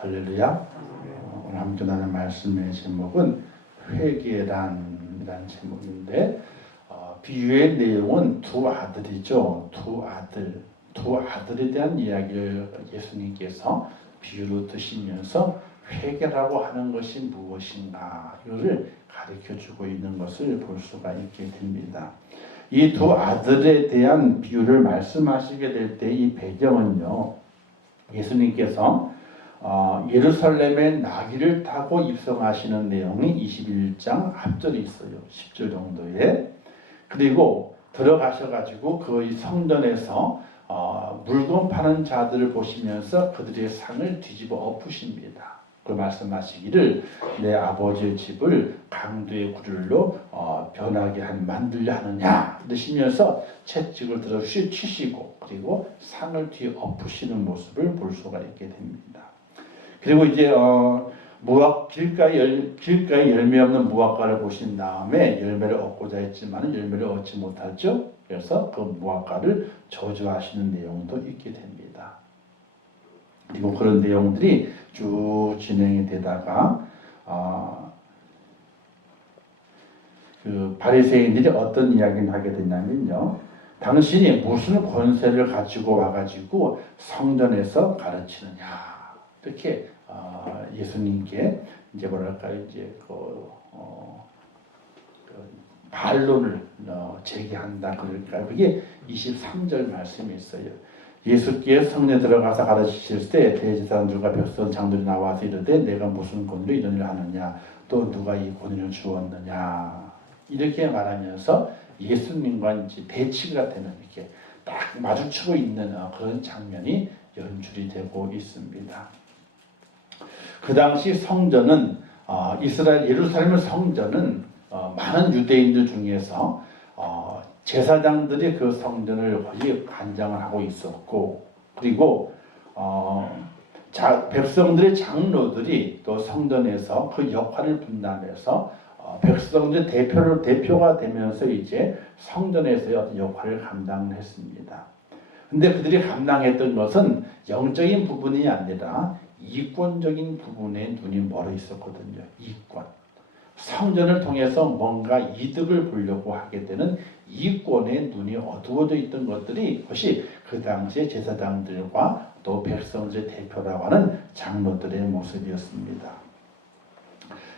할렐루야. 오늘 함께 나눈 말씀의 제목은 회개란이라는 제목인데 비유의 내용은 두 아들이죠. 두 아들에 대한 이야기를 예수님께서 비유로 드시면서 회개라고 하는 것이 무엇인가 이거를 가르쳐주고 있는 것을 볼 수가 있게 됩니다. 이 두 아들에 대한 비유를 말씀하시게 될 때 이 배경은요, 예수님께서 예루살렘에 나귀를 타고 입성하시는 내용이 21장 앞절에 있어요. 10절 정도에. 그리고 들어가셔가지고 그 성전에서 물건 파는 자들을 보시면서 그들의 상을 뒤집어 엎으십니다. 그 말씀하시기를 내 아버지의 집을 강도의 구들로 변하게 만들려 하느냐 이러시면서 채찍을 들어 휘치시고 그리고 상을 뒤에 엎으시는 모습을 볼 수가 있게 됩니다. 그리고 이제 길가에 열매 없는 무화과를 보신 다음에 열매를 얻고자 했지만 열매를 얻지 못하죠. 그래서 그 무화과를 저주하시는 내용도 있게 됩니다. 그리고 그런 내용들이 쭉 진행이 되다가 그 바리새인들이 어떤 이야기를 하게 됐냐면요, 당신이 무슨 권세를 가지고 와가지고 성전에서 가르치느냐 이렇게 예수님께 이제 뭐랄까 이제 반론을 제기한다 그럴까요? 그게 23절 말씀이 있어요. 예수께서 성전에 들어가서 가르치실 때 대제사장들과 백성 장들이 나와서 이르되 내가 무슨 권리로 이런 일을 하느냐 또 누가 이 권위를 주었느냐 이렇게 말하면서 예수님과 이제 대치가 되는 이렇게 딱 마주치고 있는 그런 장면이 연출이 되고 있습니다. 그 당시 성전은 예루살렘 성전은 많은 유대인들 중에서 제사장들이 그 성전을 거의 관장을 하고 있었고, 그리고 백성들의 장로들이 또 성전에서 그 역할을 분담해서 백성들의 대표가 되면서 이제 성전에서의 어떤 역할을 감당했습니다. 근데 그들이 감당했던 것은 영적인 부분이 아니라 이권적인 부분에 눈이 멀어 있었거든요. 이권. 성전을 통해서 뭔가 이득을 보려고 하게 되는 이권의 눈이 어두워져 있던 것들이 그것이 그 당시의 제사장들과 또 백성들의 대표라고 하는 장로들의 모습이었습니다.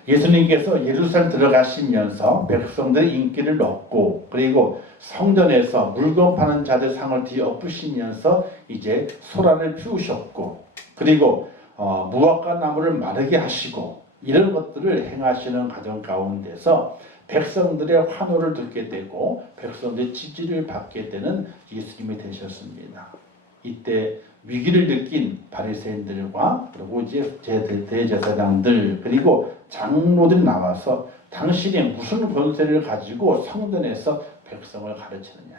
예수님께서 예루살렘 들어가시면서 백성들의 인기를 얻고 그리고 성전에서 물건 파는 자들 상을 뒤엎으시면서 이제 소란을 피우셨고 그리고 무화과 나무를 마르게 하시고 이런 것들을 행하시는 과정 가운데서 백성들의 환호를 듣게 되고 백성들의 지지를 받게 되는 예수님이 되셨습니다. 이때 위기를 느낀 바리새인들과 그리고 이제 대제사장들 그리고 장로들이 나와서 당신이 무슨 권세를 가지고 성전에서 백성을 가르치느냐.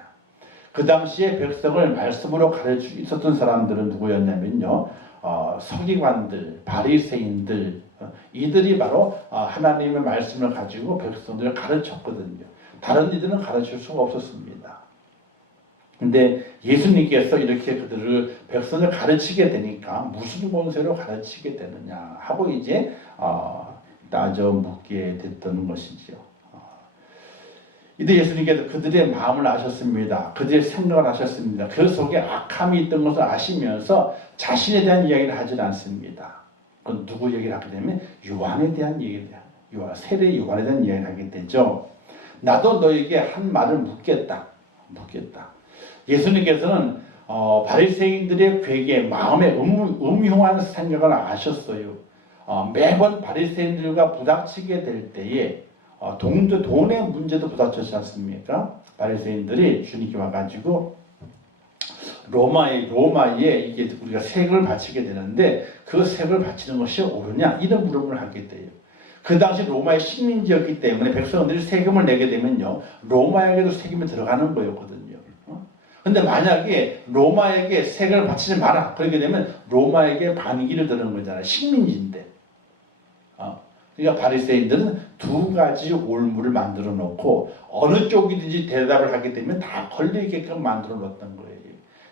그 당시에 백성을 말씀으로 가르치고 있었던 사람들은 누구였냐면요, 서기관들, 바리새인들, 이들이 바로 하나님의 말씀을 가지고 백성들을 가르쳤거든요. 다른 이들은 가르칠 수가 없었습니다. 근데 예수님께서 이렇게 그들을 백성을 가르치게 되니까 무슨 권세로 가르치게 되느냐 하고 이제 따져 묻게 됐던 것이죠. 이때 예수님께서 그들의 마음을 아셨습니다. 그들의 생각을 아셨습니다. 그 속에 악함이 있던 것을 아시면서 자신에 대한 이야기를 하지 않습니다. 그건 누구 얘기를 하게 되면 요한에 대한 얘기를 해요. 세례 요한에 대한 이야기를 하게 되죠. 나도 너에게 한 말을 묻겠다. 예수님께서는 바리새인들의 괴계, 마음의 음흉한 생각을 아셨어요. 매번 바리새인들과 부닥치게 될 때에 돈의 문제도 부닥쳤지 않습니까? 바리새인들이 주님께 와가지고 로마에 이게 우리가 세금을 바치게 되는데 그 세금을 바치는 것이 옳으냐 이런 물음을 하게 돼요. 그 당시 로마의 식민지였기 때문에 백성들이 세금을 내게 되면요 로마에게도 세금이 들어가는 거였거든요. 근데 만약에 로마에게 세금을 바치지 마라 그렇게 되면 로마에게 반기를 드는 거잖아요. 식민지인데. 그러니까 바리새인들은 두 가지 올무를 만들어 놓고 어느 쪽이든지 대답을 하게 되면 다 걸리게끔 만들어 놓았던 거예요.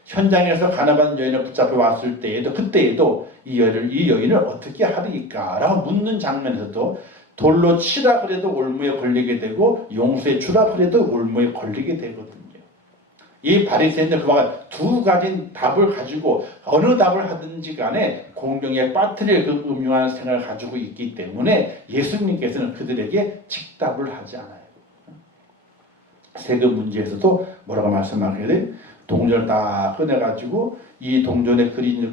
현장에서 가나안 여인을 붙잡혀 왔을 때에도 그때에도 이 여인을 어떻게 하리까라고 묻는 장면에서도 돌로 치라 그래도 올무에 걸리게 되고 용수에 주라 그래도 올무에 걸리게 되거든요. 이 바리새인들 그와 두 가지 답을 가지고 어느 답을 하든지 간에 공경에 빠뜨릴 그 음흉한 생각을 가지고 있기 때문에 예수님께서는 그들에게 직답을 하지 않아요. 세금 문제에서도 뭐라고 말씀하게 돼? 동전을 딱 꺼내가지고 이 동전의 그림이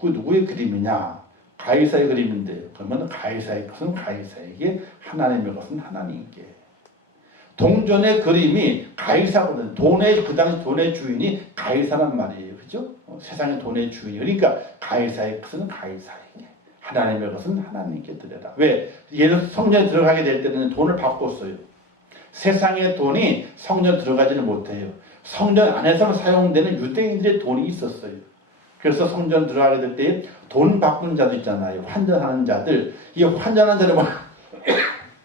누구의 그림이냐? 가이사의 그림인데 그러면 가이사의 것은 가이사에게, 하나님의 것은 하나님께. 동전의 그림이 가이사거든. 그 당시 돈의 주인이 가이사란 말이에요. 그죠? 세상의 돈의 주인. 그러니까 가이사의 것은 가이사에게, 하나님의 것은 하나님께 드려라. 왜? 예를 성전에 들어가게 될 때는 돈을 바꿨어요. 세상의 돈이 성전에 들어가지는 못해요. 성전 안에서 사용되는 유대인들의 돈이 있었어요. 그래서 성전 들어가게 될 때 돈 바꾼 자도 있잖아요. 환전하는 자들. 이 환전하는 자들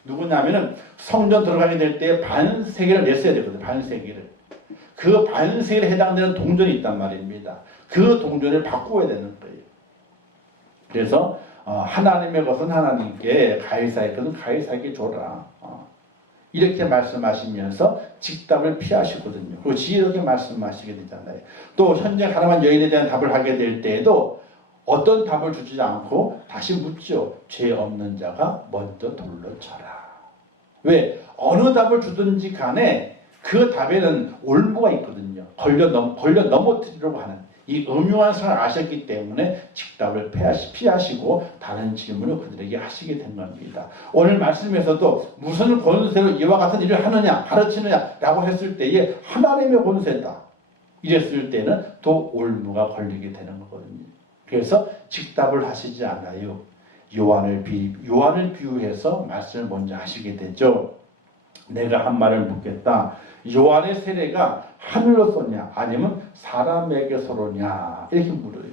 누구냐면은 성전 들어가게 될 때 반세겔을 냈어야 되거든요. 반세겔을. 그 반세겔에 해당되는 동전이 있단 말입니다. 그 동전을 바꾸어야 되는 거예요. 그래서 하나님의 것은 하나님께, 가이사의 것은 가이사에게 줘라. 이렇게 말씀하시면서 직답을 피하시거든요. 그리고 지혜롭게 말씀하시게 되잖아요. 또 현재 가나안 여인에 대한 답을 하게 될 때에도 어떤 답을 주지 않고 다시 묻죠. 죄 없는 자가 먼저 돌로 쳐라. 왜? 어느 답을 주든지 간에 그 답에는 올무가 있거든요. 걸려 넘어뜨리려고 하는 이 음흉한 상을 아셨기 때문에 직답을 피하시고 다른 질문을 그들에게 하시게 된 겁니다. 오늘 말씀에서도 무슨 권세로 이와 같은 일을 하느냐, 가르치느냐라고 했을 때에 하나님의 권세다. 이랬을 때는 또 올무가 걸리게 되는 거거든요. 그래서 직답을 하시지 않아요. 요한을 비유해서 말씀을 먼저 하시게 되죠. 내가 한 말을 묻겠다. 요한의 세례가 하늘로 쏘냐 아니면 사람에게서로냐 이렇게 물어요.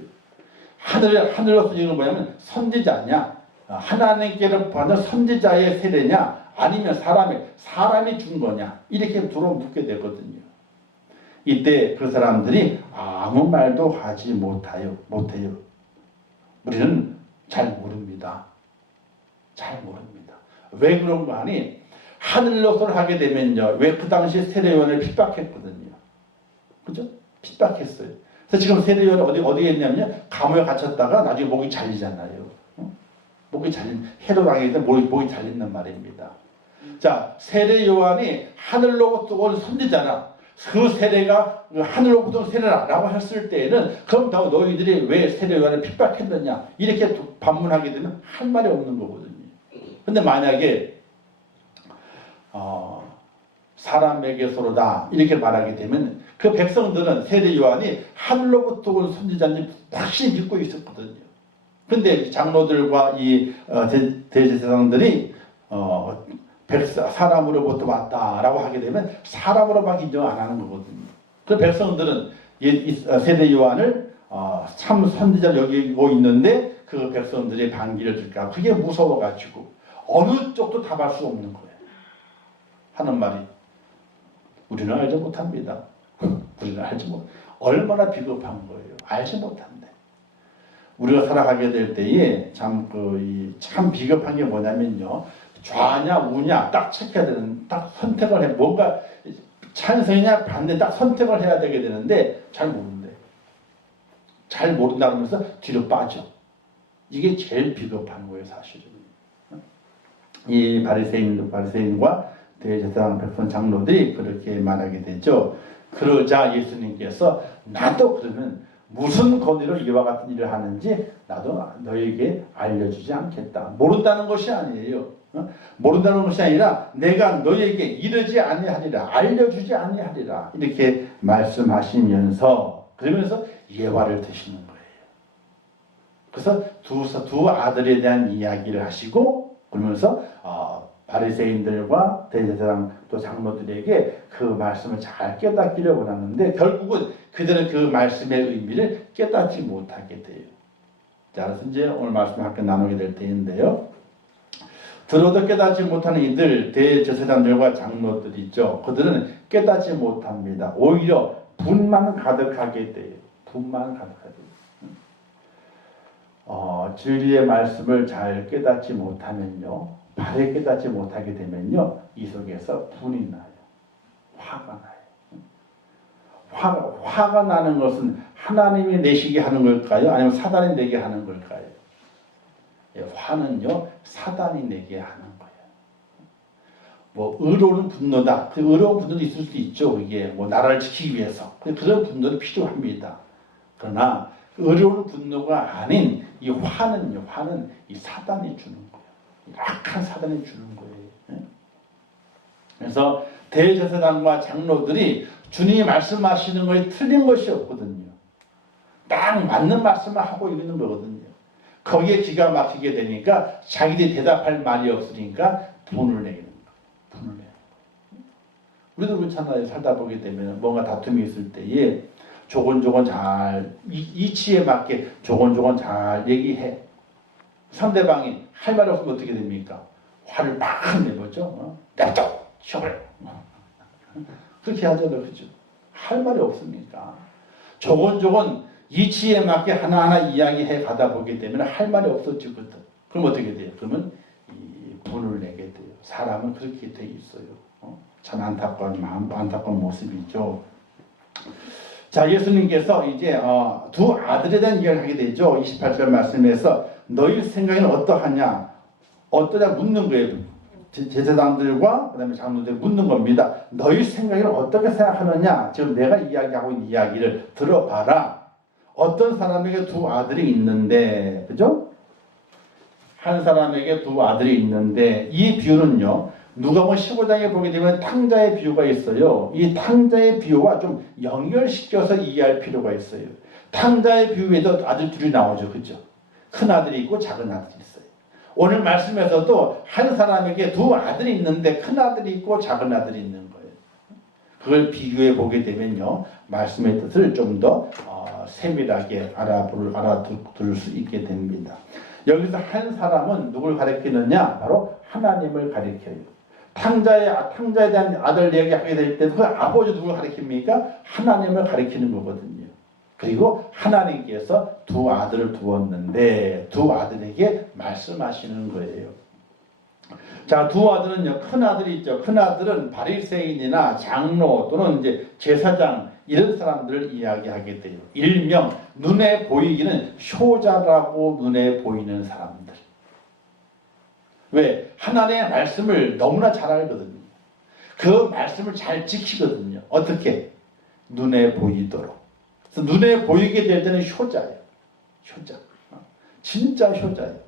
하늘로 쏘는 건 뭐냐면 선지자냐, 하나님께로 받은 선지자의 세례냐 아니면 사람이 준 거냐 이렇게 두루 묻게 되거든요. 이때 그 사람들이 아무 말도 하지 못해요. 우리는 잘 모릅니다. 왜 그런가 하니 하늘로서를 하게 되면요. 왜 그 당시 세례요한을 핍박했거든요. 그죠? 핍박했어요. 그래서 지금 세례요한이 어디에 있냐면요. 감옥에 갇혔다가 나중에 목이 잘리잖아요. 목이 헤로당에 있던 목이 잘린단 말입니다. 자, 세례요한이 하늘로부터 온 선지자나 그 세례가 하늘로부터 온 세례라고 했을 때에는 그럼 더 너희들이 왜 세례요한을 핍박했느냐 이렇게 반문하게 되면 할 말이 없는 거거든요. 근데 만약에 사람에게서로다 이렇게 말하게 되면 그 백성들은 세례 요한이 하늘로부터 온 선지자님 확실히 믿고 있었거든요. 근데 장로들과 이 대제사장들이 사람으로부터 왔다라고 하게 되면 사람으로밖에 인정 안 하는 거거든요. 그 백성들은 세례 요한을 참 선지자를 여기고 있는데 그 백성들의 반기를 들까 그게 무서워가지고 어느 쪽도 답할 수 없는 거예요. 하는 말이 우리는 알지 못합니다. 얼마나 비겁한 거예요. 알지 못한대. 우리가 살아가게 될 때에 참 비겁한 게 뭐냐면요. 좌냐 우냐 딱 체크해야 되는, 딱 선택을 해. 뭔가 찬성이냐 반대 딱 선택을 해야 되게 되는데 잘 모른대. 잘 모른다 그러면서 뒤로 빠져. 이게 제일 비겁한 거예요, 사실은. 이 바리새인과 대제사장 백성 장로들이 그렇게 말하게 되죠. 그러자 예수님께서 나도 그러면 무슨 권위로 이와 같은 일을 하는지 나도 너에게 알려주지 않겠다. 모른다는 것이 아니에요. 모른다는 것이 아니라 내가 너에게 이르지 아니하리라, 알려주지 아니하리라 이렇게 말씀하시면서 그러면서 예화를 드시는 거예요. 그래서 두 아들에 대한 이야기를 하시고 그러면서 바리새인들과 대제사장 또 장로들에게 그 말씀을 잘 깨닫기를 원하는데 결국은 그들은 그 말씀의 의미를 깨닫지 못하게 돼요. 자, 그래서 이제 오늘 말씀을 함께 나누게 될 때인데요. 들어도 깨닫지 못하는 이들 대제사장들과 장로들 있죠. 그들은 깨닫지 못합니다. 오히려 분만 가득하게 돼요. 분만 가득하게 돼요. 진리의 말씀을 잘 깨닫지 못하면요, 바르게 깨닫지 못하게 되면요, 이 속에서 분이 나요. 화가 나요. 화가 나는 것은 하나님이 내시게 하는 걸까요? 아니면 사단이 내게 하는 걸까요? 화는요, 사단이 내게 하는 거예요. 뭐 의로운 분노다. 그 의로운 분노도 있을 수 있죠. 이게 뭐 나라를 지키기 위해서 그런 분노도 필요합니다. 그러나 의로운 분노가 아닌 이 화는요, 화는 이 사단이 주는 거예요. 악한 사단이 주는 거예요. 그래서 대제사장과 장로들이 주님이 말씀하시는 것이 틀린 것이 없거든요. 딱 맞는 말씀을 하고 있는 거거든요. 거기에 기가 막히게 되니까 자기들이 대답할 말이 없으니까 분을 내는 거예요. 분을 내요. 우리도 그렇잖아요. 살다 보게 되면 뭔가 다툼이 있을 때에 조곤조곤 잘 이치에 맞게 조곤조곤 잘 얘기해. 상대방이 할 말 없으면 어떻게 됩니까? 화를 막 내보죠. 냅둬! 쉬어버려! 그렇게 하잖아요. 그죠? 할 말이 없습니까? 조곤조곤 이치에 맞게 하나하나 이야기해 가다 보게 되면 할 말이 없어지거든. 그럼 어떻게 돼요? 그러면 이 분을 내게 돼요. 사람은 그렇게 돼 있어요. 참 안타까운 마음, 안타까운 모습이죠. 자, 예수님께서 이제 두 아들에 대한 이야기를 하게 되죠. 28절 말씀에서 너희 생각에는 어떠하냐? 어떠냐 묻는 거예요. 제사장들과 그다음에 장로들 묻는 겁니다. 너희 생각에는 어떻게 생각하느냐? 지금 내가 이야기하고 있는 이야기를 들어봐라. 어떤 사람에게 두 아들이 있는데, 그죠? 한 사람에게 두 아들이 있는데 이 비유는요. 누가복음 15장에 보게 되면 탕자의 비유가 있어요. 이 탕자의 비유와 좀 연결시켜서 이해할 필요가 있어요. 탕자의 비유에도 아들 둘이 나오죠. 그죠? 큰 아들이 있고 작은 아들이 있어요. 오늘 말씀에서도 한 사람에게 두 아들이 있는데 큰 아들이 있고 작은 아들이 있는 거예요. 그걸 비교해 보게 되면요. 말씀의 뜻을 좀 더 세밀하게 알아둘 수 있게 됩니다. 여기서 한 사람은 누굴 가리키느냐? 바로 하나님을 가리켜요. 탕자에 대한 아들 얘기하게 될 때 그 아버지 누굴 가리킵니까? 하나님을 가리키는 거거든요. 그리고 하나님께서 두 아들을 두었는데 두 아들에게 말씀하시는 거예요. 자, 두 아들은요, 큰 아들이 있죠. 큰 아들은 바리새인이나 장로 또는 이제 제사장 이런 사람들을 이야기하게 돼요. 일명 눈에 보이기는 효자라고 눈에 보이는 사람들. 왜? 하나님의 말씀을 너무나 잘 알거든요. 그 말씀을 잘 지키거든요. 어떻게? 눈에 보이도록. 그래서 눈에 보이게 될 때는 효자예요. 효자. 진짜 효자예요.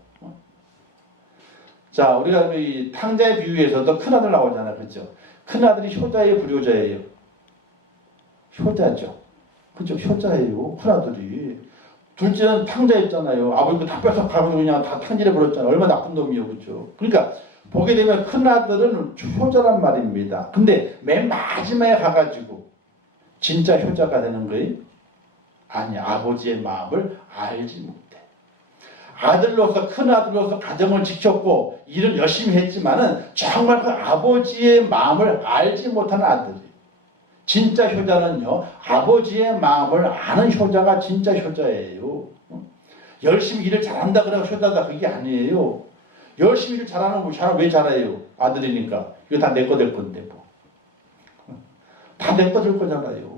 자, 우리가 이 탕자의 비유에서도 큰아들 나오잖아요. 그렇죠? 큰아들이 효자예요, 불효자예요? 효자죠. 그죠? 효자예요. 큰아들이. 둘째는 탕자였잖아요. 아버지 다 뺏어가고 그냥 다 탕진해 버렸잖아요. 얼마나 나쁜 놈이에요. 그죠? 그러니까 보게 되면 큰아들은 효자란 말입니다. 근데 맨 마지막에 가가지고 진짜 효자가 되는 거예요? 아니, 아버지의 마음을 알지 못해. 아들로서, 큰아들로서 가정을 지켰고 일을 열심히 했지만은 정말 그 아버지의 마음을 알지 못하는 아들이. 진짜 효자는요, 아버지의 마음을 아는 효자가 진짜 효자예요. 열심히 일을 잘한다 그래서 효자다, 그게 아니에요. 열심히 일을 잘하는 거 왜 잘해요? 아들이니까. 이거 다 내 거 될 건데 뭐. 다 내 거 될 거잖아요.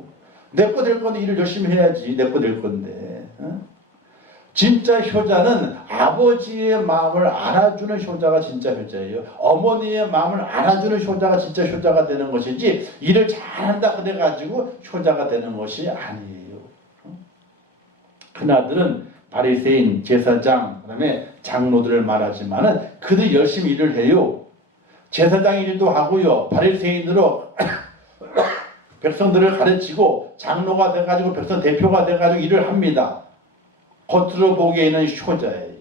내 거 될 건데 일을 열심히 해야지. 내 거 될 건데. 진짜 효자는 아버지의 마음을 알아주는 효자가 진짜 효자예요. 어머니의 마음을 알아주는 효자가 진짜 효자가 되는 것이지 일을 잘한다 그래가지고 효자가 되는 것이 아니에요. 큰아들은 바리새인, 제사장, 그다음에 장로들을 말하지만은 그들 열심히 일을 해요. 제사장 일도 하고요. 바리새인으로 백성들을 가르치고 장로가 돼가지고 백성 대표가 돼가지고 일을 합니다. 겉으로 보기에는 효자예요.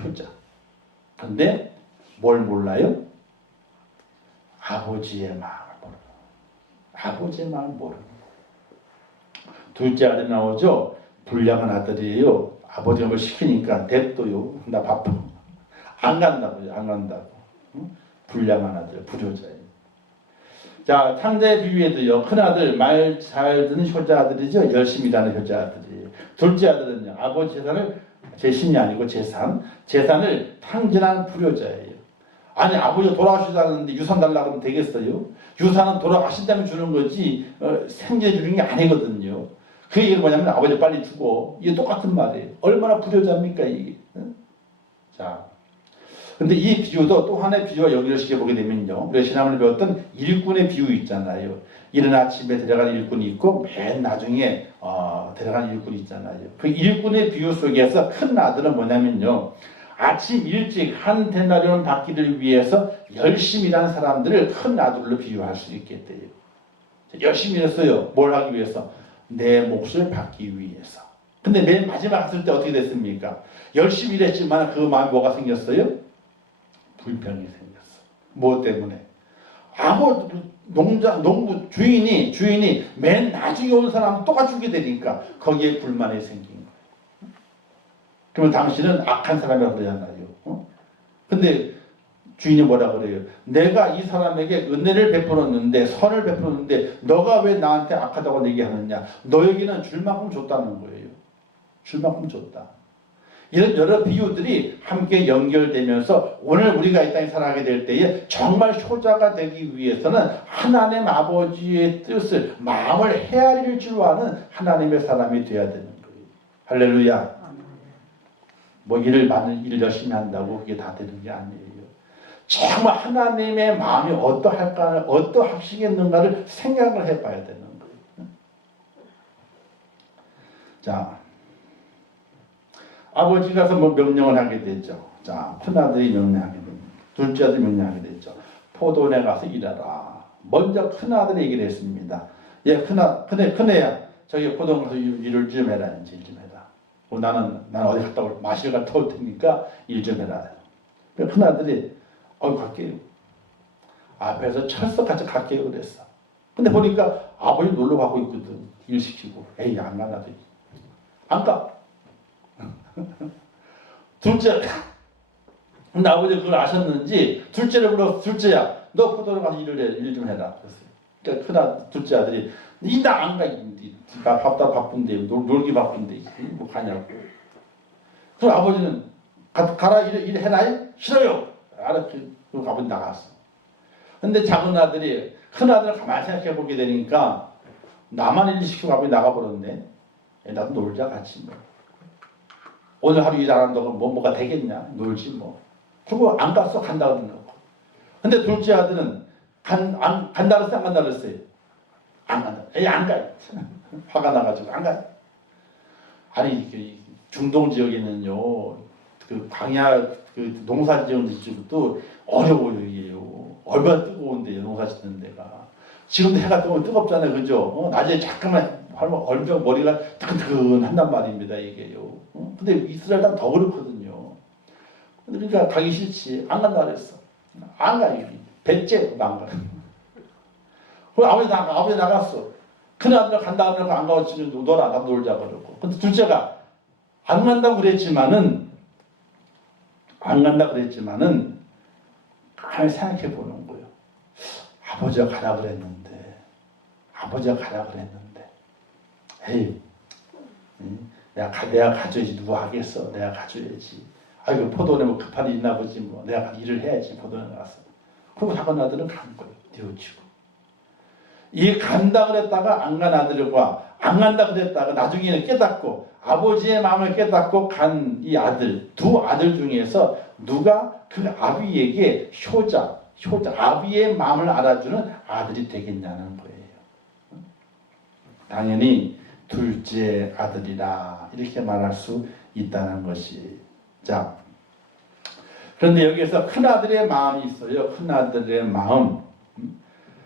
효자. 근데 뭘 몰라요? 아버지의 마음을 모르는. 아버지의 마음을 모르는. 둘째 아들 나오죠? 불량한 아들이에요. 아버지가 뭘 시키니까 냅둬요. 나 바빠. 안 간다고요. 안 간다고. 불량한 아들, 불효자예요. 자, 상대 비유에도요, 큰아들, 말 잘 듣는 효자아들이죠. 열심히 일하는 효자아들이. 둘째 아들은요, 아버지 재산을, 재신이 아니고 재산을 탕진한 불효자예요. 아니, 아버지가 돌아가시다는데 유산 달라고 하면 되겠어요? 유산은 돌아가신다면 주는 거지, 생전에 주는 게 아니거든요. 그 얘기는 뭐냐면, 아버지 빨리 죽어. 이게 똑같은 말이에요. 얼마나 불효자입니까, 이게. 자. 근데 이 비유도 또 하나의 비유와 연결을 시켜보게 되면요. 우리가 지난번에 배웠던 일꾼의 비유 있잖아요. 이른 아침에 데려가는 일꾼이 있고 맨 나중에 데려가는 일꾼이 있잖아요. 그 일꾼의 비유 속에서 큰 아들은 뭐냐면요. 아침 일찍 한 데나리온 받기를 위해서 열심히 일하는 사람들을 큰 아들로 비유할 수 있겠대요. 열심히 일했어요. 뭘 하기 위해서? 내 몫을 받기 위해서. 근데 맨 마지막 갔을 때 어떻게 됐습니까? 열심히 일했지만 그 마음에 뭐가 생겼어요? 불평이 생겼어. 뭐 때문에? 농부 주인이 맨 나중에 온 사람 똑같이 주게 되니까 거기에 불만이 생긴 거예요. 그러면 당신은 악한 사람이라고 그러잖아요. 근데 주인이 뭐라 그래요? 내가 이 사람에게 은혜를 베풀었는데, 선을 베풀었는데 너가 왜 나한테 악하다고 얘기하느냐? 너에게는 줄 만큼 줬다는 거예요. 줄 만큼 줬다. 이런 여러 비유들이 함께 연결되면서 오늘 우리가 이 땅에 살아가게 될 때에 정말 효자가 되기 위해서는 하나님 아버지의 뜻을, 마음을 헤아릴 줄 아는 하나님의 사람이 되어야 되는 거예요. 할렐루야. 뭐 일을 열심히 한다고 그게 다 되는 게 아니에요. 정말 하나님의 마음이 어떠하시겠는가를 생각을 해봐야 되는 거예요. 자. 아버지가 가서 뭐 명령을 하게 되죠. 자, 큰아들이 명령하게 됩니다. 둘째 아들이 명령하게 되죠. 포도원에 가서 일하라. 먼저 큰아들이 얘기를 했습니다. 예, 큰애야. 저기 포도원 가서 일을 좀 해라. 이제 일 좀 해라. 나는 어디 갔다 마실 갔다 올 테니까 일 좀 해라. 큰아들이 갈게요. 앞에서 철석같이 갈게요 그랬어. 근데 보니까 아버지 놀러 가고 있거든. 일 시키고. 에이, 안 가, 나도. 안 가. 둘째, 근데 아버지 그걸 아셨는지 둘째를 불러. 둘째야, 너 포도로 가서 일 좀 해라. 그랬어요. 그러니까 둘째 아들이 나 안 가. 나 바쁜데 놀기 바쁜데 뭐 가냐고. 그럼 아버지는 가라 일 해라. 싫어요. 알았지. 그럼 아버지 나갔어. 근데 작은 아들이 큰 아들을 가만히 생각해 보게 되니까 나만 일 시키고 아버지 나가버렸네. 나도 놀자 같이 뭐. 오늘 하루 일 안 한다고 뭐가 되겠냐? 놀지 뭐. 그리고 안 갔어. 간다 그러고. 근데 둘째 아들은 간다 그랬어? 안 간다 그랬어요? 안 간다. 에이, 안 가. 화가 나가지고 안 가. 아니, 중동 지역에는요, 그 광야, 그 농사 지은 지역도 어려워요, 이게요. 얼마나 뜨거운데요, 농사 짓는 데가. 지금도 해가 뜨겁잖아요, 그죠? 낮에 잠깐만 얼마 머리가 뜨끈뜨끈한단 말입니다, 이게요. 근데 이스라엘 땅 더 그렇거든요. 그러니까 가기 싫지. 안 간다 그랬어. 안 가. 배째 안 가. 그럼 아버지 나갔어. 큰아들 간다 그러고 안 가고 지금 놀아. 나 놀자 그러고. 근데 둘째가 안 간다고 그랬지만은 가만히 생각해 보는 거예요. 아버지가 가라 그랬는데. 에이, 내가 가져야지. 누가 하겠어. 내가 가져야지. 아이고, 포도원에 뭐 급한 일 있나 보지 뭐. 내가 일을 해야지. 포도원에 가서. 그리고 작은 아들은 간 거예요. 뉘우치고. 이 간다 그랬다가 안 간 아들과 안 간다 그랬다가 나중에는 깨닫고 아버지의 마음을 깨닫고 간 이 아들, 두 아들 중에서 누가 그 아비에게 효자, 아비의 마음을 알아주는 아들이 되겠냐는 거예요. 당연히 둘째 아들이라 이렇게 말할 수 있다는 것이. 자, 그런데 여기에서 큰아들의 마음이 있어요. 큰아들의 마음.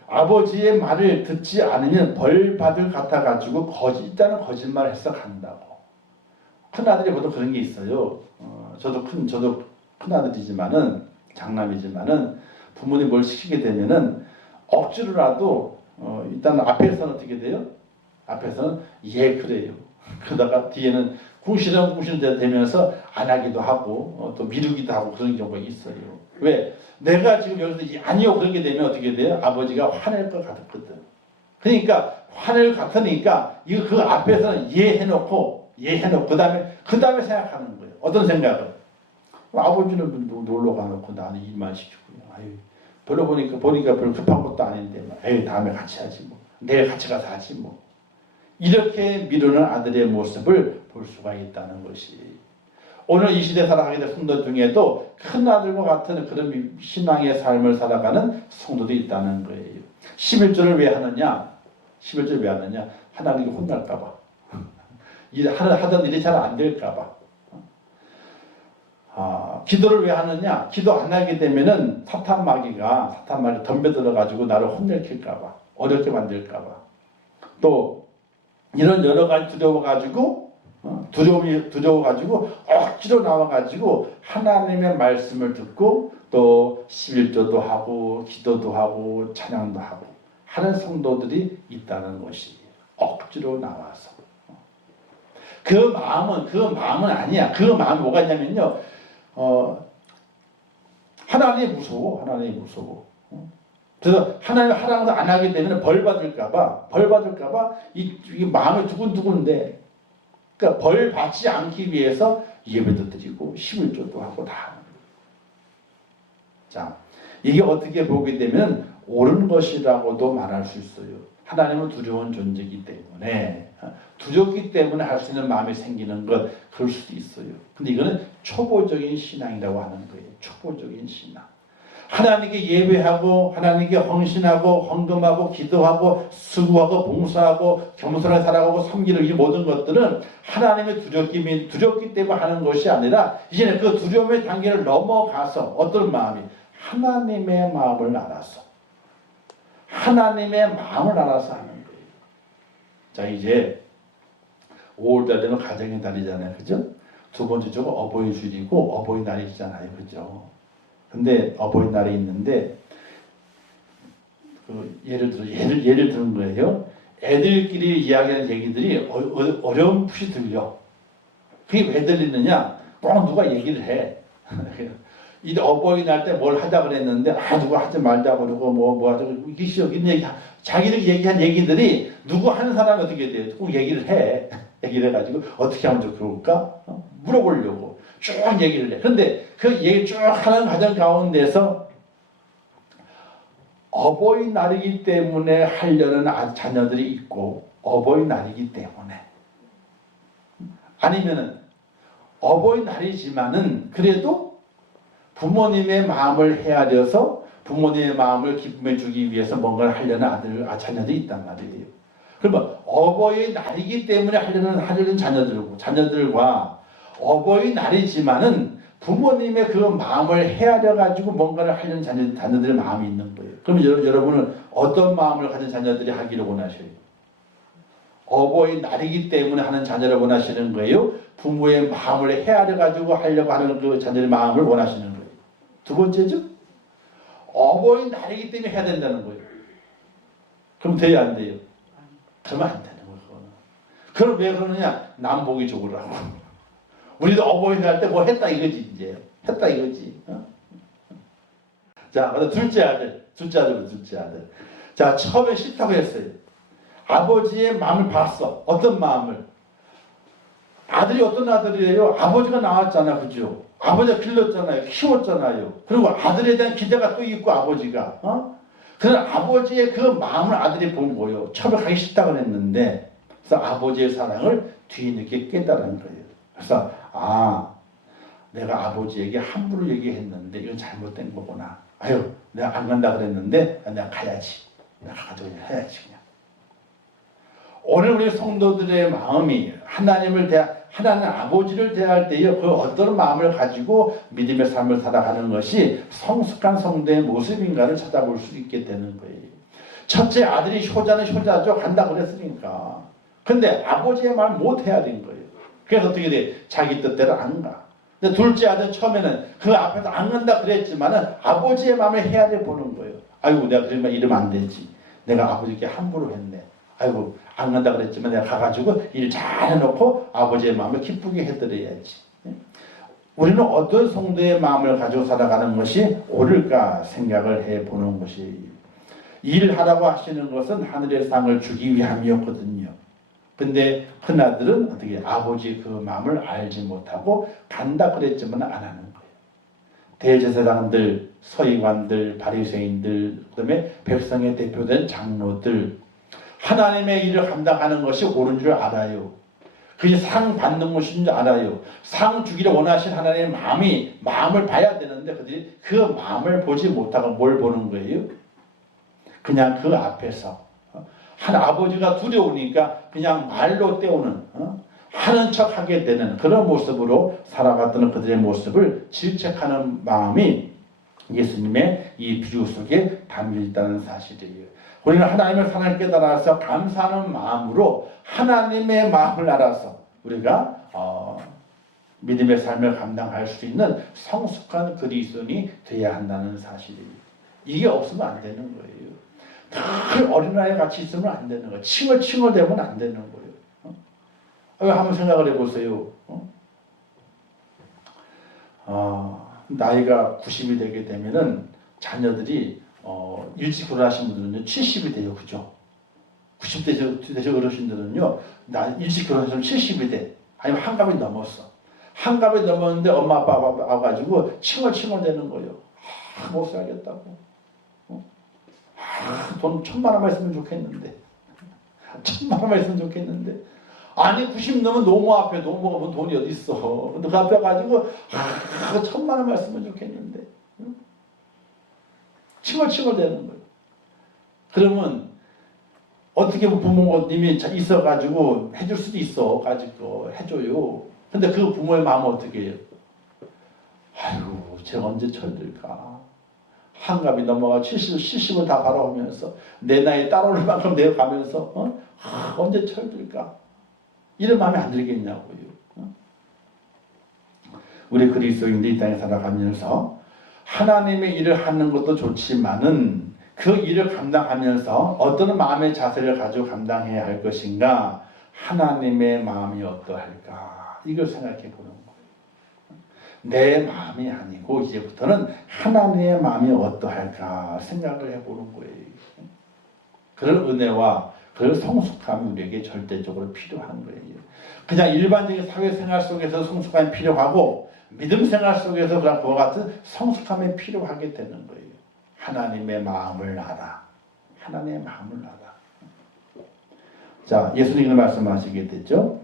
아버지의 말을 듣지 않으면 벌 받을 같아가지고 일단은 거짓말을 해서 간다고. 큰아들이 보통 그런 게 있어요. 저도 큰아들이지만은, 장남이지만은, 부모님 뭘 시키게 되면은 억지로라도 일단 앞에서는 어떻게 돼요? 앞에서는 예 그래요. 그러다가 뒤에는 궁시렁궁시렁 되면서 안 하기도 하고 또 미루기도 하고 그런 경우가 있어요. 왜? 내가 지금 여기서 아니요 그렇게 되면 어떻게 돼요? 아버지가 화낼 것 같거든. 그러니까 화낼 것 같으니까 이거 그 앞에서는 이해해놓고 그다음에 생각하는 거예요. 어떤 생각을? 아버지는 놀러 가놓고 나는 일만 시키고 아유 별로 보니까 별로 급한 것도 아닌데 아유 다음에 같이 하지 뭐 내일 같이 가서 하지 뭐 이렇게 미루는 아들의 모습을 볼 수가 있다는 것이 오늘 이 시대 살아가게 된 성도 중에도 큰 아들과 같은 그런 신앙의 삶을 살아가는 성도도 있다는 거예요. 11조를 왜 하느냐? 11조를 왜 하느냐? 하나님께 혼날까 봐. 하던 일이 잘 안 될까 봐. 기도를 왜 하느냐? 기도 안 하게 되면은 사탄 마귀가 덤벼들어 가지고 나를 혼내킬까 봐. 어렵게 만들까 봐. 또 이런 여러 가지 두려워가지고 억지로 나와가지고 하나님의 말씀을 듣고 또 11조도 하고 기도도 하고 찬양도 하고 하는 성도들이 있다는 것이 억지로 나와서 그 마음은 아니야. 그 마음이 뭐가 있냐면요. 하나님이 무서워. 그래서 하나님 하라고 안 하게 되면 벌 받을까봐 이 마음이 두근두근데 그러니까 벌 받지 않기 위해서 예배도 드리고 11조도 하고 다 하는 거예요. 자, 이게 어떻게 보게 되면 옳은 것이라고도 말할 수 있어요. 하나님은 두려운 존재이기 때문에 두렵기 때문에 할 수 있는 마음이 생기는 것 그럴 수도 있어요. 근데 이거는 초보적인 신앙이라고 하는 거예요. 초보적인 신앙. 하나님께 예배하고 하나님께 헌신하고 헌금하고 기도하고 수고하고 봉사하고 겸손하게 살아가고 섬기는 이 모든 것들은 하나님의 두렵기 때문에 하는 것이 아니라 이제는 그 두려움의 단계를 넘어가서 어떤 마음이 하나님의 마음을 알아서 하는 거예요. 자 이제 5월달에는 가정의 달이잖아요. 그죠? 두 번째 주가 어버이주일이고 어버이날이잖아요. 그죠? 근데 어버이날이 있는데 예를 드는 거예요. 애들끼리 이야기하는 얘기들이 어렴풋이 들려. 그게 왜 들리느냐? 꼭 누가 얘기를 해. 이 어버이날 때 뭘 하자 그랬는데 누가 하지 말자 그러고 뭐 하자고 이런 얘기 자기들이 얘기한 얘기들이 누구 하는 사람이 어떻게 돼요? 꼭 얘기를 해. 얘기를 해가지고 어떻게 하면 좋을까? 물어보려고 쭉 얘기를 해. 그런데 그 얘기 쭉 하는 과정 가운데서 어버이날이기 때문에 하려는 자녀들이 있고 어버이날이기 때문에 아니면은 어버이날이지만은 그래도 부모님의 마음을 헤아려서 부모님의 마음을 기쁨해 주기 위해서 뭔가를 하려는 자녀들이 있단 말이에요. 그러면 어버이날이기 때문에 하려는 자녀들과 어버이날이지만은 부모님의 그 마음을 헤아려가지고 뭔가를 하려는 자녀들의 마음이 있는 거예요. 그럼 여러분은 어떤 마음을 가진 자녀들이 하기를 원하셔요? 어버이날이기 때문에 하는 자녀를 원하시는 거예요? 부모의 마음을 헤아려가지고 하려고 하는 그 자녀의 마음을 원하시는 거예요? 두 번째죠? 어버이날이기 때문에 해야 된다는 거예요. 그럼 돼요, 안 돼요? 그러면 안 되는 거예요. 그럼 왜 그러느냐? 남 보기 좋으라고. 우리도 어버이날 때 뭐 했다 이거지 이제. 했다 이거지. 자, 둘째 아들. 자, 처음에 싫다고 했어요. 아버지의 마음을 봤어. 어떤 마음을? 아들이 어떤 아들이에요? 아버지가 나왔잖아, 그죠? 아버지가 길렀잖아요, 키웠잖아요. 그리고 아들에 대한 기대가 또 있고 아버지가. 그런 아버지의 그 마음을 아들이 본 거예요. 처음에 가기 싫다고 했는데, 그래서 아버지의 사랑을 뒤늦게 깨달은 거예요. 그래서 내가 아버지에게 함부로 얘기했는데 이건 잘못된 거구나. 아유, 내가 안 간다 그랬는데 내가 가야지. 내가 가지고 해야지 그냥. 오늘 우리 성도들의 마음이 하나님 아버지를 대할 때에 그 어떤 마음을 가지고 믿음의 삶을 살아가는 것이 성숙한 성도의 모습인가를 찾아볼 수 있게 되는 거예요. 첫째 아들이 효자는 효자죠. 간다 그랬으니까. 근데 아버지의 말을 못 해야 된 거예요. 그래서 어떻게 돼? 자기 뜻대로 안 가. 근데 둘째 아들 처음에는 그 앞에서 안 간다 그랬지만은 아버지의 마음을 헤아려 보는 거예요. 아이고 내가 그러면 이러면 안 되지. 내가 아버지께 함부로 했네. 아이고 안 간다 그랬지만 내가 가가지고 일 잘 해놓고 아버지의 마음을 기쁘게 해드려야지. 우리는 어떤 성도의 마음을 가지고 살아가는 것이 옳을까 생각을 해보는 것이, 일하라고 하시는 것은 하늘의 상을 주기 위함이었거든요. 근데 큰아들은 어떻게 아버지 그 마음을 알지 못하고 간다 그랬지만 안 하는 거예요. 대제사장들, 서기관들, 바리새인들, 그다음에 백성의 대표된 장로들, 하나님의 일을 감당하는 것이 옳은 줄 알아요. 그게 상 받는 것인 줄 알아요. 상 주기를 원하신 하나님의 마음을 봐야 되는데 그들이 그 마음을 보지 못하고 뭘 보는 거예요? 그냥 그 앞에서 한 아버지가 두려우니까 그냥 말로 때우는, 하는 척 하게 되는 그런 모습으로 살아갔던 그들의 모습을 질책하는 마음이 예수님의 이 비유 속에 담겨 있다는 사실이에요. 우리는 하나님의 사랑을 깨달아서 감사하는 마음으로 하나님의 마음을 알아서 우리가 믿음의 삶을 감당할 수 있는 성숙한 그리스도인이 되어야 한다는 사실이에요. 이게 없으면 안 되는 거예요. 늘 어린아이 같이 있으면 안 되는 거예요. 칭얼칭얼대면 안 되는 거예요. 한번 생각을 해보세요. 나이가 90이 되게 되면은 자녀들이 일찍 결혼하신 분들은요 70이 돼요. 그죠? 90대 되신 어르신들은요 일찍 결혼하시면 70이 돼. 아니면 한갑이 넘었어. 한갑이 넘었는데 엄마 아빠 와가지고 칭얼칭얼 대는 거예요. 못 살겠다고. 돈 1,000,000원만 있으면 좋겠는데. 1,000,000원만 있으면 좋겠는데. 아니 90 넘으면 노모 앞에 노모가 뭐 돈이 어디 있어. 근데 그 앞에 가지고 1,000,000원만 있으면 좋겠는데. 칭얼칭얼 대는 거예요. 그러면 어떻게 부모님이 있어가지고 해줄 수도 있어. 가지고 해줘요. 근데 그 부모의 마음은 어떻게 해요? 아이고 제가 언제 철들까. 한갑이 넘어가 70을 다 바라보면서 내 나이 따라올 만큼 내어가면서 언제 철들까. 이런 마음이 안 들겠냐고요. 우리 그리스도인들이 이 땅에 살아가면서 하나님의 일을 하는 것도 좋지만은 그 일을 감당하면서 어떤 마음의 자세를 가지고 감당해야 할 것인가, 하나님의 마음이 어떠할까, 이걸 생각해 보는 거예요. 내 마음이 아니고 이제부터는 하나님의 마음이 어떠할까 생각을 해보는 거예요. 그런 은혜와 그런 성숙함이 우리에게 절대적으로 필요한 거예요. 그냥 일반적인 사회생활 속에서 성숙함이 필요하고 믿음 생활 속에서 그런 그와 같은 성숙함이 필요하게 되는 거예요. 하나님의 마음을 알아. 하나님의 마음을 알아. 자, 예수님이 말씀하시게 됐죠.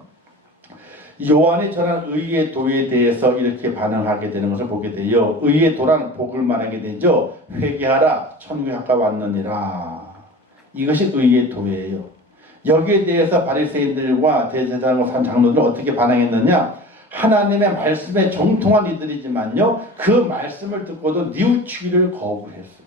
요한이 전한 의의 도에 대해서 이렇게 반응하게 되는 것을 보게 돼요. 의의 도라는 복을 말하게 되죠. 회개하라, 천국에 가까웠느니라. 이것이 의의 도예요. 여기에 대해서 바리새인들과 대제사장과 장로들은 어떻게 반응했느냐? 하나님의 말씀에 정통한 이들이지만요, 그 말씀을 듣고도 뉘우치기를 거부했어요.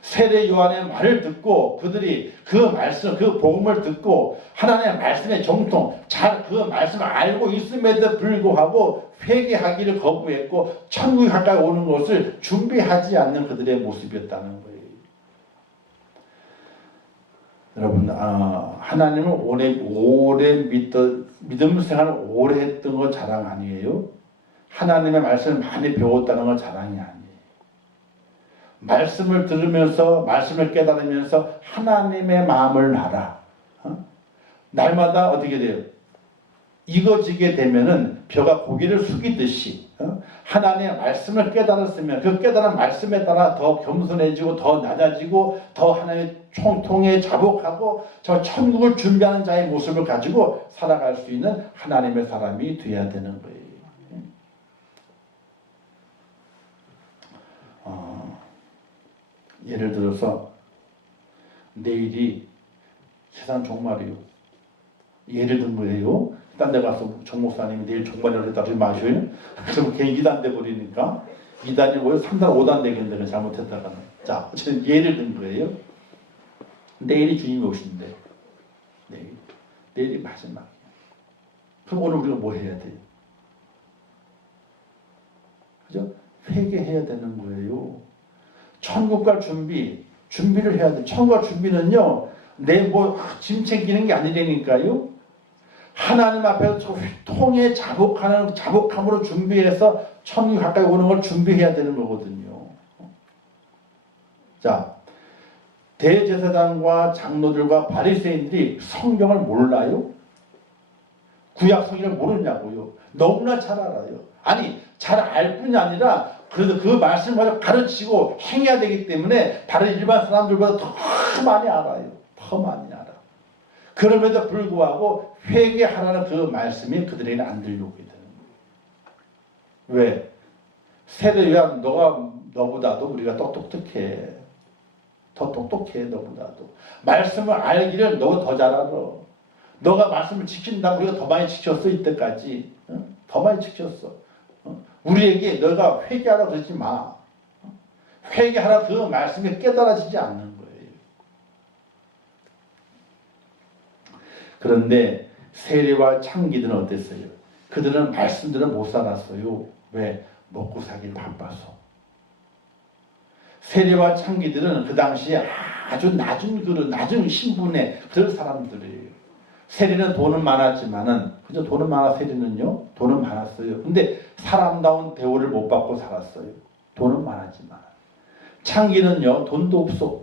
세례 요한의 말을 듣고 그들이 그 말씀, 그 복음을 듣고 하나님의 말씀에 정통, 잘 그 말씀을 알고 있음에도 불구하고 회개하기를 거부했고 천국에 가까이 오는 것을 준비하지 않는 그들의 모습이었다는 거예요. 여러분, 하나님을 오래 믿음 생활을 오래 했던 건 자랑 아니에요. 하나님의 말씀을 많이 배웠다는 건 자랑이 아니에요. 말씀을 들으면서 말씀을 깨달으면서 하나님의 마음을 알아. 날마다 어떻게 돼요? 익어지게 되면은 벼가 고기를 숙이듯이 하나님의 말씀을 깨달았으면 그 깨달은 말씀에 따라 더 겸손해지고 더 낮아지고 더 하나님의 총통에 자복하고 저 천국을 준비하는 자의 모습을 가지고 살아갈 수 있는 하나님의 사람이 되어야 되는 거예요. 예를 들어서 내일이 세상 종말이요. 예를 든 거예요. 딴 데 가서 정 목사님이 내일 종말이라고 했다 그러지 마셔요. 그럼 괜히 2단 돼 버리니까 2단이 뭐예요? 3단, 5단 되겠는데 잘못했다가는. 자, 저는 예를 든 거예요. 내일이 주님이 오신대. 내일이 마지막이야. 그럼 오늘 우리가 뭐 해야 돼요? 그죠? 회개해야 되는 거예요. 천국 갈 준비를 해야 돼. 천국 갈 준비는요, 내 뭐 짐 챙기는 게 아니라니까요. 하나님 앞에서 통해 자복함으로 준비해서 천국 가까이 오는 걸 준비해야 되는 거거든요. 자, 대제사장과 장로들과 바리새인들이 성경을 몰라요? 구약 성경을 모르냐고요? 너무나 잘 알아요. 아니, 잘 알 뿐이 아니라 그래도 그 말씀을 가르치고 행해야 되기 때문에 다른 일반 사람들보다 더 많이 알아요. 더 많이 알아. 그럼에도 불구하고 회개하라는 그 말씀이 그들에게는 안 들려오게 되는 거예요. 왜? 세례요한 너보다도 우리가 똑똑해. 더 똑똑해 너보다도. 말씀을 알기를 너가 더 잘 알아. 너가 말씀을 지킨다고 우리가 더 많이 지켰어 이때까지. 응? 더 많이 지켰어. 우리에게 너가 회개하라 그러지 마. 회개하라 그 말씀이 깨달아지지 않는 거예요. 그런데 세리와 창기들은 어땠어요? 그들은 말씀들은 못 살았어요. 왜? 먹고 살기 바빠서. 세리와 창기들은 그 당시에 아주 낮은 신분의 그런 사람들이에요. 세리는 돈은 많았지만은, 그죠? 돈은 세리는요? 돈은 많았어요. 근데 사람다운 대우를 못 받고 살았어요. 돈은 많았지만. 창기는요, 돈도 없어.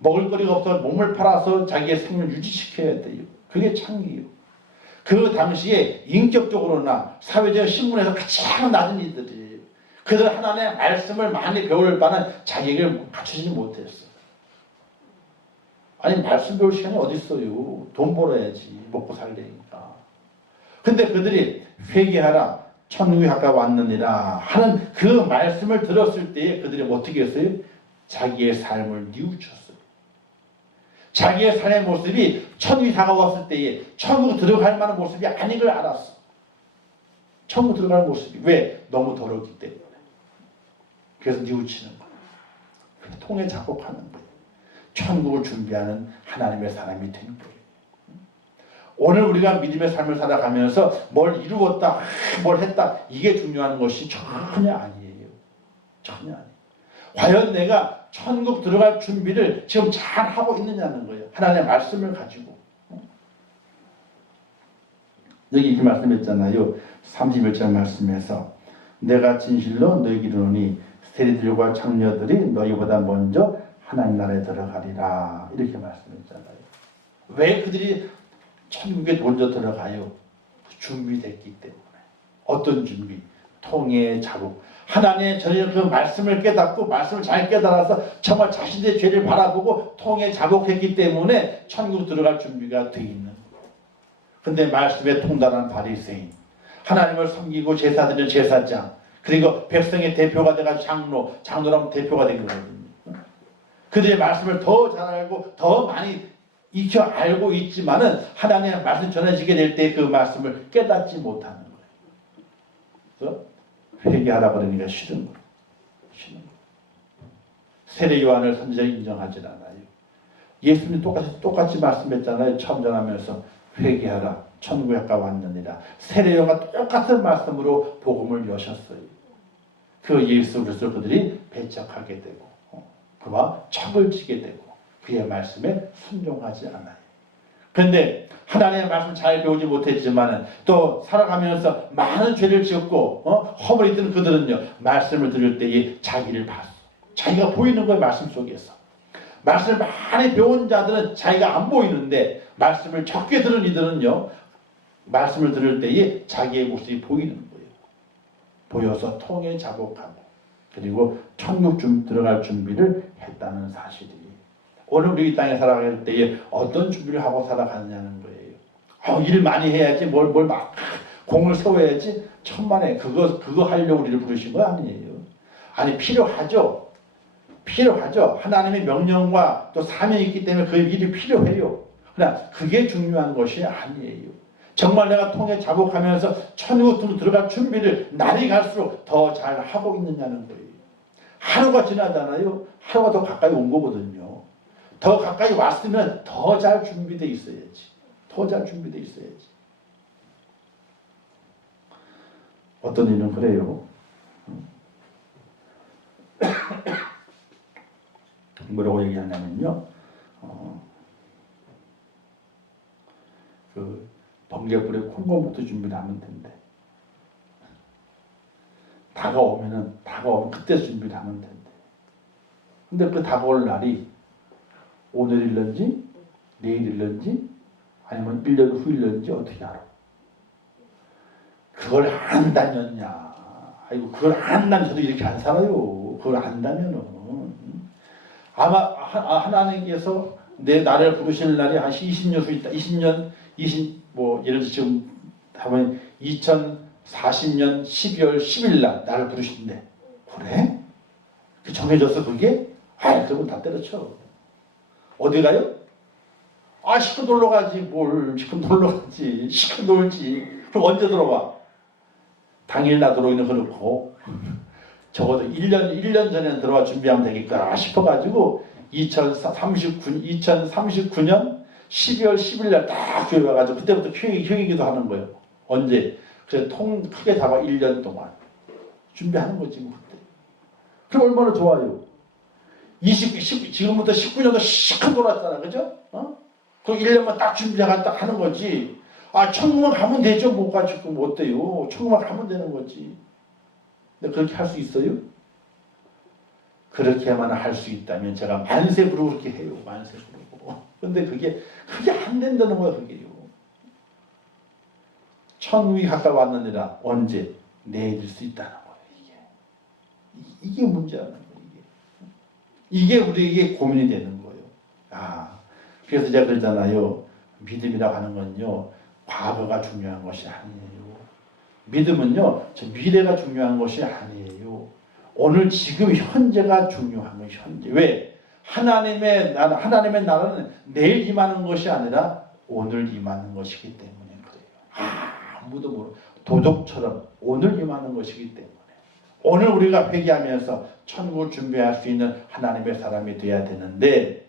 먹을 거리가 없어 몸을 팔아서 자기의 생명을 유지시켜야 돼요. 그게 창기예요. 그 당시에 인격적으로나 사회적 신분에서 가장 낮은 이들이에요. 그들 하나님의 말씀을 많이 배울 바는 자기를 갖추지 못했어. 아니 말씀 배울 시간이 어디 있어요. 돈 벌어야지 먹고 살려니까. 근데 그들이 회개하라 천국이 가까이 왔느니라 하는 그 말씀을 들었을 때에 그들이 어떻게 했어요? 자기의 삶을 뉘우쳤어요. 자기의 삶의 모습이 천국이 다가왔을 때에 천국 들어갈 만한 모습이 아닌 걸 알았어. 천국 들어갈 모습이. 왜? 너무 더럽기 때문에. 그래서 뉘우치는 거예요. 통해 작곡하는 거예요. 천국을 준비하는 하나님의 사람이 되는 거예요. 오늘 우리가 믿음의 삶을 살아가면서 뭘 이루었다, 뭘 했다 이게 중요한 것이 전혀 아니에요. 전혀 아니에요. 과연 내가 천국 들어갈 준비를 지금 잘 하고 있느냐는 거예요. 하나님의 말씀을 가지고. 여기 이렇게 말씀했잖아요. 31절 말씀에서 내가 진실로 너희에게 이르노니 세리들과 창녀들이 너희보다 먼저 하나님 나라에 들어가리라. 이렇게 말씀했잖아요. 왜 그들이 천국에 먼저 들어가요? 준비됐기 때문에. 어떤 준비? 통해 자복. 하나님의 저희는 그 말씀을 깨닫고 말씀을 잘 깨달아서 정말 자신의 죄를 바라보고 통해 자복했기 때문에 천국 들어갈 준비가 되어 있는 거예요. 근데 말씀에 통달한 바리새인, 하나님을 섬기고 제사 드리는 제사장, 그리고 백성의 대표가 돼가지고 장로라면 대표가 된 거거든요. 그들의 말씀을 더 잘 알고 더 많이 익혀 알고 있지만은 하나님의 말씀 전해지게 될 때 그 말씀을 깨닫지 못하는 거예요. 그래서 회개하라 그러니까 싫은 거예요. 싫은 거예요. 세례 요한을 선지자로 인정하지 않아요. 예수님이 똑같이 말씀했잖아요. 처음 전하면서 회개하라. 천국에 가까이 왔느니라. 세례 요한과 똑같은 말씀으로 복음을 여셨어요. 그 예수 그리스도 그들이 배척하게 되고 그와 척을 지게 되고 그의 말씀에 순종하지 않아요. 그런데 하나님의 말씀 잘 배우지 못했지만 또 살아가면서 많은 죄를 지었고 허물이 든 그들은요 말씀을 들을 때에 자기를 봤어. 자기가 보이는 거예요. 말씀 속에서. 말씀을 많이 배운 자들은 자기가 안 보이는데 말씀을 적게 들은 이들은요 말씀을 들을 때에 자기의 모습이 보이는 거예요. 보여서 통해 자복하고 그리고 천국 들어갈 준비를 했다는 사실이. 오늘 우리 이 땅에 살아갈 때에 어떤 준비를 하고 살아가느냐는 거예요. 일 많이 해야지 뭘 막 공을 세워야지 천만에 그거 하려고 우리를 부르신 거 아니에요. 아니 필요하죠. 하나님의 명령과 또 사명이 있기 때문에 그 일이 필요해요. 그러나 그게 중요한 것이 아니에요. 정말 내가 통해 자복하면서 천국 들어갈 준비를 날이 갈수록 더 잘 하고 있느냐는 거예요. 하루가 지나잖아요. 하루가 더 가까이 온 거거든요. 더 가까이 왔으면 더 잘 준비되어 있어야지. 어떤 이는 그래요. 뭐라고 얘기하냐면요. 번개불에 콩고부터 준비를 하면 된대. 다가오면 그때 준비를 하면 된대. 근데 그 다가올 날이 오늘일런지 내일일런지 아니면 1년 후일런지 어떻게 알아? 그걸 안다면야. 아이고 그걸 안다면 저도 이렇게 안 살아요. 그걸 안다면은 아마 하나님께서 내 나를 부르실 날이 한 20년 후 있다. 20년 뭐 예를 들어 지금 하면 2040년 12월 10일 날 나를 부르신대. 그래? 그 정해졌어 그게? 그러면 다 때려쳐. 어디 가요? 시큼 놀러 가지. 뭘 시큼 놀러 가지. 시큼 놀지. 그럼 언제 들어와? 당일 나 들어오기는 그렇고 적어도 1년 전에 들어와 준비하면 되겠구나 싶어가지고 2039년 12월 10일 날 딱 교회 와가지고 그때부터 휴일기도 하는 거예요. 언제? 그래서 크게 잡아 1년 동안 준비하는 거지 뭐 그때. 그럼 얼마나 좋아요. 지금부터 19년도 시큰 돌았잖아. 그죠? 그 1년만 딱 준비하고 딱 하는 거지. 천국만 가면 되죠. 못 가지고 뭐 어때요? 천국만 가면 되는 거지. 근데 그렇게 할 수 있어요? 그렇게만 할 수 있다면 제가 만세 부르고 그렇게 해요. 만세 부르고. 근데 그게 안 된다는 거야. 그게요. 천국이 가까웠느니라. 언제? 내일 수 있다는 거예요. 이게 문제라는 거예요. 이게 우리에게 고민이 되는 거예요. 그래서 제가 그러잖아요. 믿음이라고 하는 건요. 과거가 중요한 것이 아니에요. 믿음은요. 저 미래가 중요한 것이 아니에요. 오늘 지금 현재가 중요한 거예요. 현재. 왜? 하나님의 나라는 내일 임하는 것이 아니라 오늘 임하는 것이기 때문에 그래요. 아무도 모르고 도둑처럼 오늘 임하는 것이기 때문에 오늘 우리가 회개하면서 천국을 준비할 수 있는 하나님의 사람이 되어야 되는데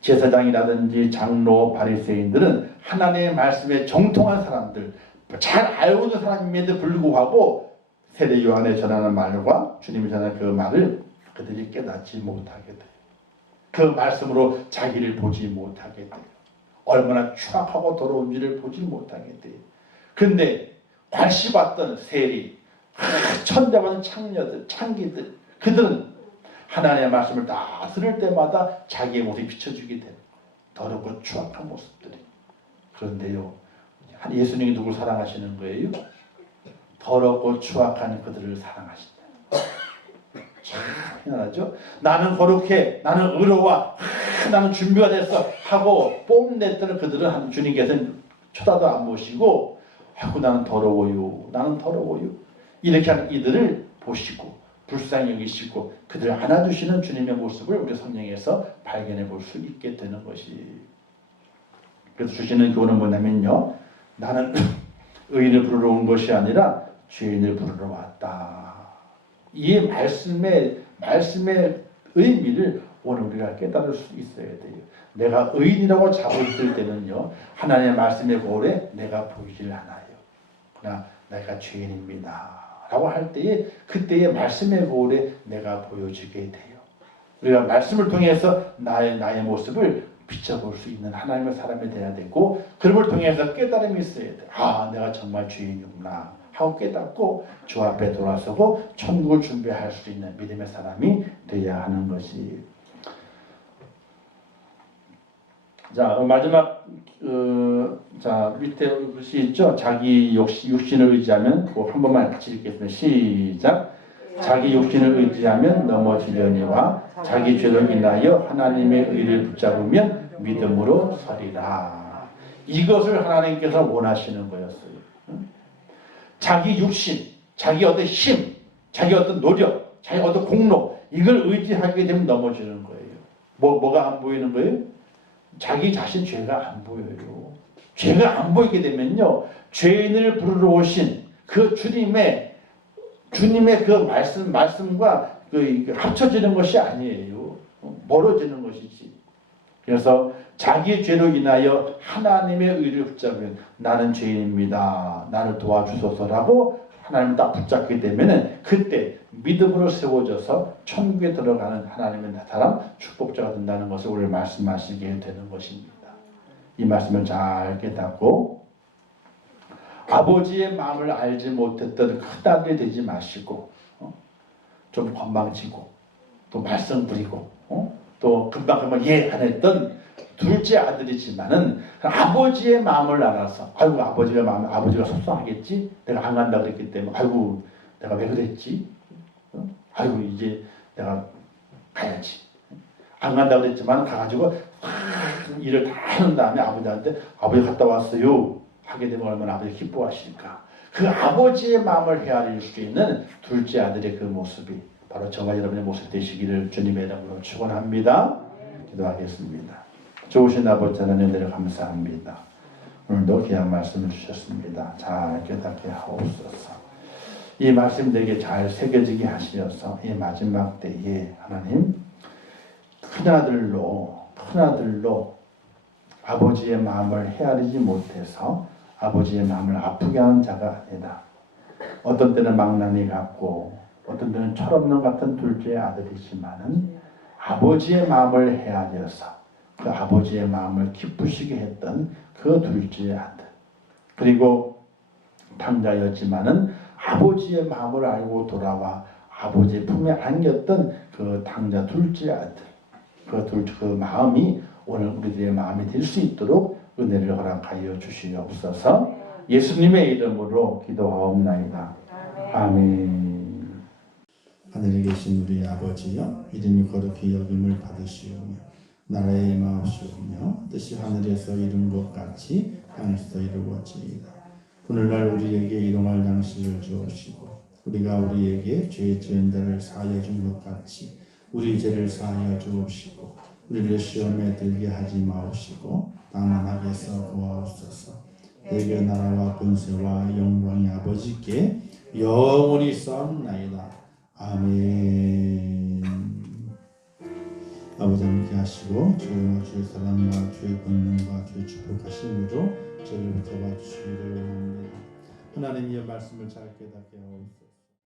제사장이라든지 장로, 바리새인들은 하나님의 말씀에 정통한 사람들, 잘 알고 있는 사람임에도 불구하고 세례 요한의 전하는 말과 주님이 전하는 그 말을 그들이 깨닫지 못하게 돼요. 그 말씀으로 자기를 보지 못하게 돼요. 얼마나 추악하고 더러운지를 보지 못하게 돼요. 근데 관심받던 세리, 천대받은 창녀들, 창기들, 그들은 하나님의 말씀을 다 들을 때마다 자기의 모습이 비춰주게 되는 거예요. 더럽고 추악한 모습들이. 그런데요, 예수님이 누굴 사랑하시는 거예요? 더럽고 추악한 그들을 사랑하신다. 참 희한하죠? 나는 거룩해, 나는 의로워, 나는 준비가 됐어 하고 뽐냈던 그들은 주님께서는 쳐다도 안 보시고 나는 더러워요, 나는 더러워요 이렇게 하는 이들을 보시고 불쌍히 여기시고 그들을 안아주시는 주님의 모습을 우리 성경에서 발견해 볼 수 있게 되는 것이. 그래서 주시는 교훈은 뭐냐면요, 나는 의인을 부르러 온 것이 아니라 죄인을 부르러 왔다. 이 말씀의 의미를 오늘 우리가 깨달을 수 있어야 돼요. 내가 의인이라고 자고 있을 때는요, 하나님의 말씀의 거울에 내가 보이질 않아요. 그러나 내가 죄인입니다 라고 할 때에 그때의 말씀의 거울에 내가 보여지게 돼요. 우리가 말씀을 통해서 나의 모습을 비춰볼 수 있는 하나님의 사람이 되어야 되고, 그걸 통해서 깨달음이 있어야 돼. 내가 정말 죄인이구나 하고 깨닫고 주 앞에 돌아서고 천국을 준비할 수 있는 믿음의 사람이 되어야 하는 것이. 자, 마지막 밑에 글씨 있죠? 자기 육신을 의지하면 한 번만 같이 읽겠습니다. 시작. 자기 육신을 의지하면 넘어지려니와 자기 죄를 인하여 하나님의 의를 붙잡으면 믿음으로 서리라. 이것을 하나님께서 원하시는 거였어요. 자기 육신, 자기 어떤 힘, 자기 어떤 노력, 자기 어떤 공로, 이걸 의지하게 되면 넘어지는 거예요. 뭐가 안 보이는 거예요? 자기 자신 죄가 안 보여요. 죄가 안 보이게 되면요, 죄인을 부르러 오신 그 주님의 그 말씀과 합쳐지는 것이 아니에요. 멀어지는 것이지. 그래서 자기 죄로 인하여 하나님의 의를 붙잡으면 나는 죄인입니다, 나를 도와주소서라고 하나님을 딱 붙잡게 되면은 그때 믿음으로 세워져서 천국에 들어가는 하나님의 사람, 축복자가 된다는 것을 오늘 말씀하시게 되는 것입니다. 이 말씀을 잘 깨닫고 아버지의 마음을 알지 못했던 큰아들이 되지 마시고 좀 건방지고 또 말썽 부리고 또 금방 예 안 했던 둘째 아들이지만은 아버지의 마음을 알아서 아이고 아버지가 속상하겠지 내가 안 간다 그랬기 때문에 아이고 내가 왜 그랬지 아이고 이제 내가 가야지 안 간다 그랬지만 가가지고 일을 다 하는 다음에 아버지한테 아버지 갔다 왔어요 하게 되면 얼마나 아버지 기뻐하실까. 그 아버지의 마음을 헤아릴 수 있는 둘째 아들의 그 모습이 바로 저와 여러분의 모습 되시기를 주님의 이름으로 축원합니다. 기도하겠습니다. 좋으신 아버지 하나님 은혜를 감사합니다. 오늘도 귀한 말씀을 주셨습니다. 잘 깨닫게 하옵소서. 이 말씀 내게 잘 새겨지게 하시어서 이 마지막 때에 하나님 큰아들로 아버지의 마음을 헤아리지 못해서 아버지의 마음을 아프게 하는 자가 아니다. 어떤 때는 망나니 같고 어떤 때는 철없는 같은 둘째 아들이지만은 아버지의 마음을 헤아려서 그 아버지의 마음을 기쁘시게 했던 그 둘째 아들 그리고 탕자였지만은 아버지의 마음을 알고 돌아와 아버지의 품에 안겼던 그 탕자 둘째 아들 그 마음이 오늘 우리들의 마음이 될 수 있도록 은혜를 허락하여 주시옵소서. 예수님의 이름으로 기도하옵나이다. 아멘. 하늘에 계신 우리 아버지여, 이름이 거룩히 여김을 받으시오며 나라의 임하옵시오며 뜻이 하늘에서 이룬 것 같이 땅에서도 이루어지이다. 오늘날 우리에게 일용할 양식을 주옵시고 우리가 우리에게 죄 지은 자를 사하여 준 것 같이 우리 죄를 사하여 주옵시고 우리를 시험에 들게 하지 마옵시고 다만 악에서 구하옵소서. 대개 나라와 권세와 영광이 아버지께 영원히 싸움나이다. 아멘. 아버지 함께 하시고 주의 사랑과 주의 권능과 주의 축복하심으로 저희를 붙잡아 주시기를 원합니다. 하나님의 말씀을 잘 깨닫게 하옵소서.